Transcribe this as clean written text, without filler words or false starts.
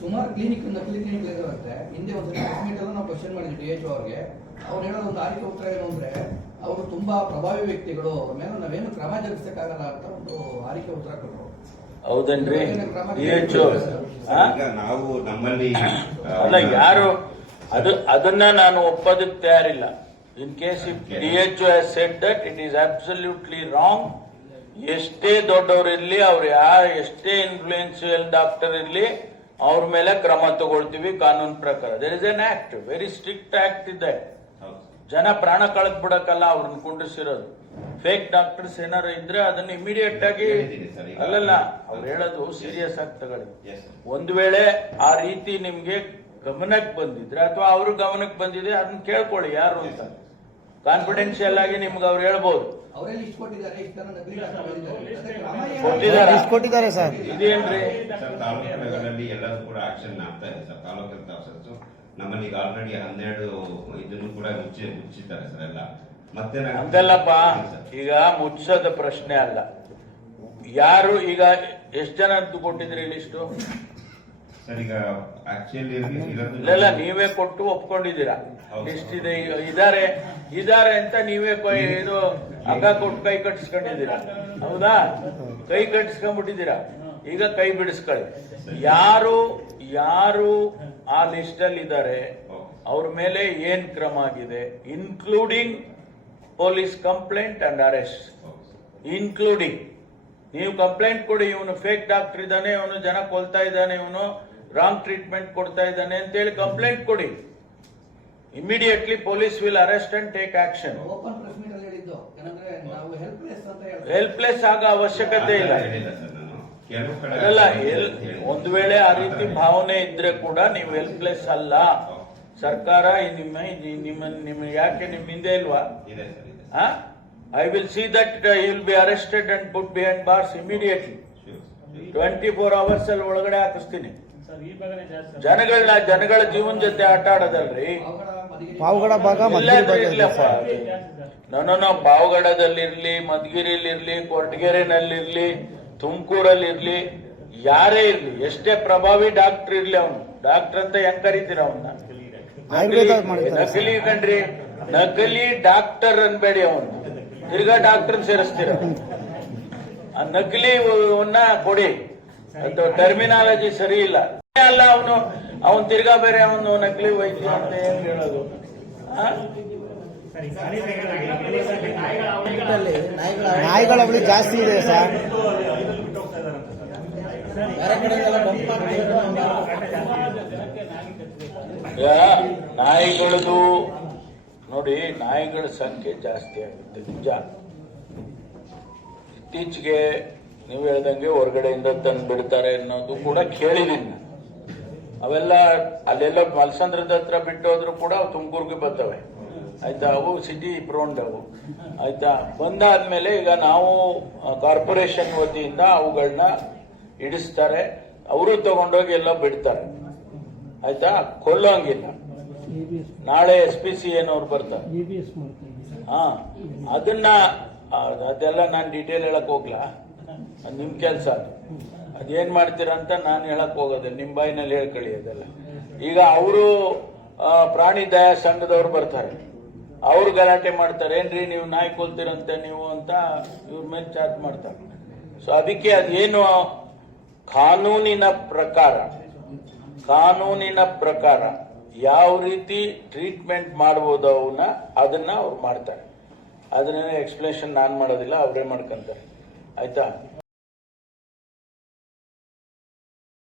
ಸುಮಾರು ಕ್ಲಿನಿಕ್ ನಕಲಿ ಕ್ಲಿನಿಕ್ ಇರುತ್ತೆ. ಹಿಂದೆ ಒಂದು ಮೀಟ್ ನಾವು ಕ್ವಶನ್ ಮಾಡಿದ್ವಿ DHO ಅವ್ರಿಗೆ. ಅವ್ರು ಹೇಳೋದು ಒಂದು ಆರಿಕೆ ಉತ್ತರ ಏನು ಅಂದ್ರೆ, ಅವರು ತುಂಬಾ ಪ್ರಭಾವಿ ವ್ಯಕ್ತಿಗಳು, ಅವ್ರ ಮೇಲೆ ನಾವೇನು ಕ್ರಮ ಜರುಗಿಸಕ್ಕಾಗಲ್ಲ ಅಂತ ಒಂದು ಆರಿಕೆ ಉತ್ತರ ಕೊಟ್ಟರು. ಹೌದನ್ರಿ DHO ನಾವು ನಮ್ಮಲ್ಲಿ ಅಲ್ಲ ಯಾರು ಅದನ್ನ ನಾನು ಒಪ್ಪೋದಕ್ಕೆ ತಯಾರಿಲ್ಲ. In case if DHO has said that it is absolutely wrong. ಎಷ್ಟೇ ದೊಡ್ಡವರಿರ್ಲಿ, ಅವ್ರು ಎಷ್ಟೇ ಇನ್ಫ್ಲೂಯೆನ್ಸಿಯಲ್ ಡಾಕ್ಟರ್ ಇರ್ಲಿ, ಅವ್ರ ಮೇಲೆ ಕ್ರಮ ತಗೊಳ್ತೀವಿ ಕಾನೂನು ಪ್ರಕಾರ. There is an act, very strict act ಇದೆ. ಜನ ಪ್ರಾಣ ಕಳೆದ್ ಬಿಡಕ್ಕಲ್ಲ ಅವ್ರನ್ನ ಕುಂಡ್ರಿಸಿರೋದು. ಫೇಕ್ ಡಾಕ್ಟರ್ಸ್ ಏನಾರು ಇದ್ರೆ ಅದನ್ನ ಇಮಿಡಿಯೇಟ್ ಆಗಿ ಅಲ್ಲಲ್ಲ ಅವ್ರು ಹೇಳೋದು ಸೀರಿಯಸ್ ಆಗಿ ತಗೊಳ್ಳಿ. ಒಂದು ವೇಳೆ ಆ ರೀತಿ ನಿಮ್ಗೆ ಗಮನಕ್ಕೆ ಬಂದಿದ್ರೆ ಅಥವಾ ಅವ್ರ ಗಮನಕ್ಕೆ ಬಂದಿದೆ ಅದನ್ನ ಕೇಳ್ಕೊಳ್ಳಿ ಯಾರು ಅಂತ. ಕಾನ್ಫಿಡೆನ್ಶಿಯಲ್ ಆಗಿ ನಿಮ್ಗೆ ಅವ್ರು ಹೇಳ್ಬೋದು. ಕೊಟ್ಟಿದ್ದಾರೆ ಸರ್. ಇದೇನ್ರಿ ತಾಲೂಕುಗಳಲ್ಲಿ ಎಲ್ಲರೂ ಕೂಡ ಆಕ್ಷನ್ ಆಗ್ತಾ ಇದೆ ಸರ್. ತಾಲೂಕು ಆಫೀಸರ್ಸ್ ನಮ್ಮಲ್ಲಿ ಈಗ ಆಲ್ರೆಡಿ 12 ಇದನ್ನು ಕೂಡ ಮುಚ್ಚಿದ್ದಾರೆ ಸರ್ ಎಲ್ಲ. ಮತ್ತೆ ಅಂತಲ್ಲಪ್ಪ, ಈಗ ಮುಚ್ಚೋದ ಪ್ರಶ್ನೆ ಅಲ್ಲ. ಯಾರು ಈಗ ಎಷ್ಟು ಜನ ಕೊಟ್ಟಿದ್ರಿ ಲಿಸ್ಟು? ಸರ್ ಈಗ ಆಕ್ಚುಲಿ ಇಲ್ಲ ನೀವೇ ಕೊಟ್ಟು ಒಪ್ಕೊಂಡಿದ್ದೀರಾ. ಎಷ್ಟಿದೆ ಇದಾರೆ ಅಂತ ನೀವೇ ಇದು ಹಗ್ಗ ಕೊಟ್ಟು ಕೈ ಕಟ್ಟಿಸ್ಕೊಂಡಿದ್ದೀರಾ. ಹೌದಾ? ಕೈ ಕಟ್ಟಿಸ್ಕೊಂಡ್ಬಿಟ್ಟಿದ್ದೀರಾ. ಈಗ ಕೈ ಬಿಡಿಸ್ಕೊಳ್ಳಿ. ಯಾರು ಆ ಲಿಸ್ಟ್ ಅಲ್ಲಿ ಇದ್ದಾರೆ ಅವ್ರ ಮೇಲೆ ಏನ್ ಕ್ರಮ ಆಗಿದೆ, including police complaint and arrest. Including ನೀವು ಕಂಪ್ಲೇಂಟ್ ಕೊಡಿ, ಇವನು ಫೇಕ್ ಡಾಕ್ಟರ್ ಇದ್ದಾನೆ, ಇವನು ಜನ ಕೊಲ್ತಾ ಇದ್ದಾನೆ, ಇವನು ರಾಂಗ್ ಟ್ರೀಟ್ಮೆಂಟ್ ಕೊಡ್ತಾ ಇದ್ದಾನೆ ಅಂತೇಳಿ ಕಂಪ್ಲೇಂಟ್ ಕೊಡಿ. Immediately police will arrest and take action. Helpless ಆಗೋ ಅವಶ್ಯಕತೆ ಇಲ್ಲ. ಅಲ್ಲ, ಒಂದು ವೇಳೆ ಆ ರೀತಿ ಭಾವನೆ ಇದ್ರೆ ಕೂಡ ನೀವು ಹೆಲ್ಪ್ಲೆಸ್ ಅಲ್ಲ. ಸರ್ಕಾರ ನಿಮ್ಮ ಯಾಕೆ ನಿಮ್ ಹಿಂದೆ ಇಲ್ವಾ? I will see that you will be arrested and put behind bars immediately. 24 hours ಅಲ್ಲಿ ಒಳಗಡೆ ಹಾಕಿಸ್ತೀನಿ. ಜನಗಳ ಜೀವನ ಜೊತೆ ಆಟ ಆಡೋದಲ್ರಿ. ನಾನು ಪಾವಗಡದಲ್ಲಿರ್ಲಿ, ಮಧುಗಿರಿಲಿರ್ಲಿ, ಕೊರಟಗೆರೆನಲ್ಲಿರ್ಲಿ, ತುಮಕೂರಲ್ಲಿರ್ಲಿ, ಯಾರೇ ಇರ್ಲಿ, ಎಷ್ಟೇ ಪ್ರಭಾವಿ ಡಾಕ್ಟರ್ ಇರ್ಲಿ, ಅವನು ಡಾಕ್ಟರ್ ಅಂತ ಹೆಂಗ್ ಕರೀತೀರ ಅವನ್ನ? ನಕಲಿ ಕಣ್ರಿ, ನಕಲಿ ಡಾಕ್ಟರ್ ಅನ್ಬೇಡಿ. ಅವನು ತಿರ್ಗಾ ಡಾಕ್ಟರ್ ಸೇರಿಸ್ತೀರ. ಆ ನಕಲಿ ಕೊಡಿ. ಅದು ಟರ್ಮಿನಾಲಜಿ ಸರಿ ಇಲ್ಲ. ಅಲ್ಲ ಅವನು ತಿರ್ಗಾ ಬೇರೆ ಅವನು ನಕಲಿ ವೈದ್ಯ ಅಂತ ಏನ್ ಹೇಳೋದು? ನಾಯಿಗಳ ಬಳಿ ಜಾಸ್ತಿ ಇದೆ ಸರ್. ನಾಯಿಗಳದು ನೋಡಿ, ನಾಯಿಗಳ ಸಂಖ್ಯೆ ಜಾಸ್ತಿ ಆಗುತ್ತೆ ನಿಜ. ಇತ್ತೀಚೆಗೆ ನೀವು ಹೇಳ್ದಂಗೆ ಹೊರಗಡೆಯಿಂದ ತಂದು ಬಿಡ್ತಾರೆ ಅನ್ನೋದು ಕೂಡ ಕೇಳಿದೀನಿ. ಅವೆಲ್ಲ ಅಲ್ಲೆಲ್ಲ ಮಲ್ಸಂದ್ರದ ಹತ್ರ ಬಿಟ್ಟೋದ್ರು ಕೂಡ ಅವು ತುಮಕೂರ್ಗೆ ಬರ್ತವೆ. ಆಯ್ತಾ? ಅವು ಸಿಟಿ ಪ್ರೋಂಡ್ ಅವು. ಆಯ್ತಾ? ಬಂದಾದ್ಮೇಲೆ ಈಗ ನಾವು ಕಾರ್ಪೊರೇಷನ್ ವತಿಯಿಂದ ಅವುಗಳನ್ನ ಇಡಿಸ್ತಾರೆ. ಅವರು ತಗೊಂಡೋಗಿ ಎಲ್ಲ ಬಿಡ್ತಾರೆ. ಆಯ್ತಾ? ಕೊಲ್ಲೋಂಗಿಲ್ಲ. ನಾಳೆ SPCA ಅವ್ರು ಬರ್ತಾರೆ. ಅದೆಲ್ಲ ನಾನು ಡೀಟೇಲ್ ಹೇಳಕ್ ಹೋಗ್ಲಾ? ನಿಮ್ ಕೆಲ್ಸ ಅದೇನ್ ಮಾಡ್ತೀರಾ ಅಂತ ನಾನು ಹೇಳಕ್ ಹೋಗೋದಿಲ್ಲ. ನಿಮ್ ಬಾಯಿನಲ್ಲಿ ಹೇಳ್ಕೊಳ್ಳಿ ಅದೆಲ್ಲ. ಈಗ ಅವರು ಪ್ರಾಣಿ ದಯಾ ಸಂಘದವ್ರು ಬರ್ತಾರೆ. ಅವ್ರು ಗಲಾಟೆ ಮಾಡ್ತಾರೆ. ಏನ್ರಿ ನೀವು ನಾಯಿ ಕೊಲ್ತೀರಂತೆ ನೀವು ಅಂತ ಇವ್ರ ಮೇಲೆ ಚಾರ್ಜ್ ಮಾಡ್ತಾರೆ. ಸೊ ಅದಕ್ಕೆ ಅದೇನು ಕಾನೂನಿನ ಪ್ರಕಾರ ಯಾವ ರೀತಿ ಟ್ರೀಟ್ಮೆಂಟ್ ಮಾಡಬಹುದು ಅದನ್ನ ಅವ್ರು ಮಾಡ್ತಾರೆ. ಅದನ್ನ ಎಕ್ಸ್ಪ್ಲೇಷನ್ ನಾನ್ ಮಾಡೋದಿಲ್ಲ, ಅವರೇ ಮಾಡ್ಕೊಂತಾರೆ. ಆಯ್ತಾ?